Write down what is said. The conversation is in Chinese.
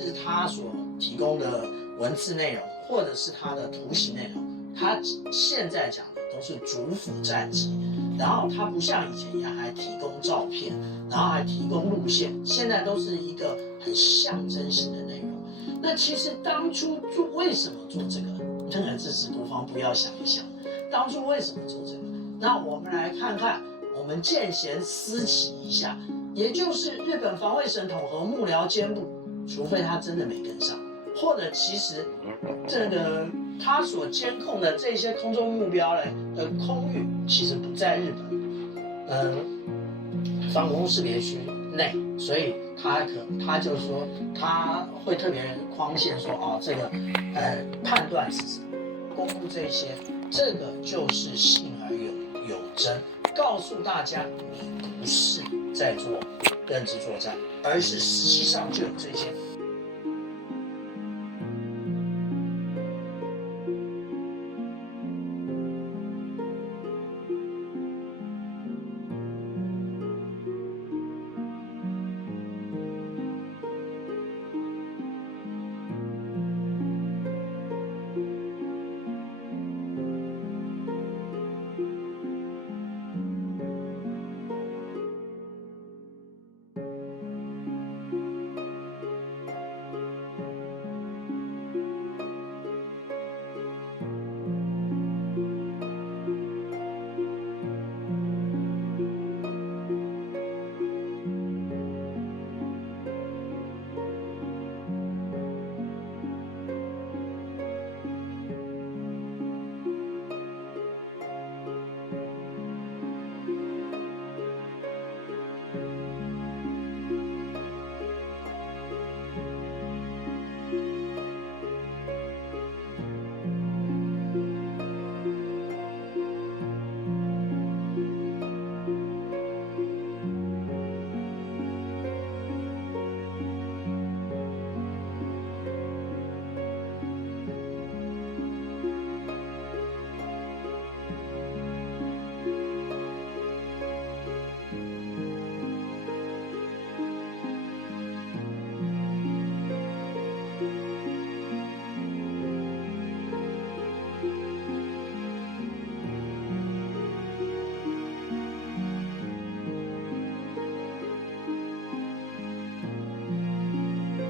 是它所提供的文字内容，或者是它的图形内容，它现在讲的都是主辅战机，然后它不像以前一样还提供照片，然后还提供路线，现在都是一个很象征性的内容。那其实当初为什么做这个？当然这是国防部要想一想，当初为什么做这个？那我们来看看，我们见贤思齐一下，也就是日本防卫省统合幕僚监部，除非他真的没跟上，或者其实这个他所监控的这些空中目标的空域其实不在日本，防空识别区内，所以他就说他会特别框线说哦，这个判断是什么，公布这些，这个就是信而有真，告诉大家你不是在做认知作战，而是实际上就有这些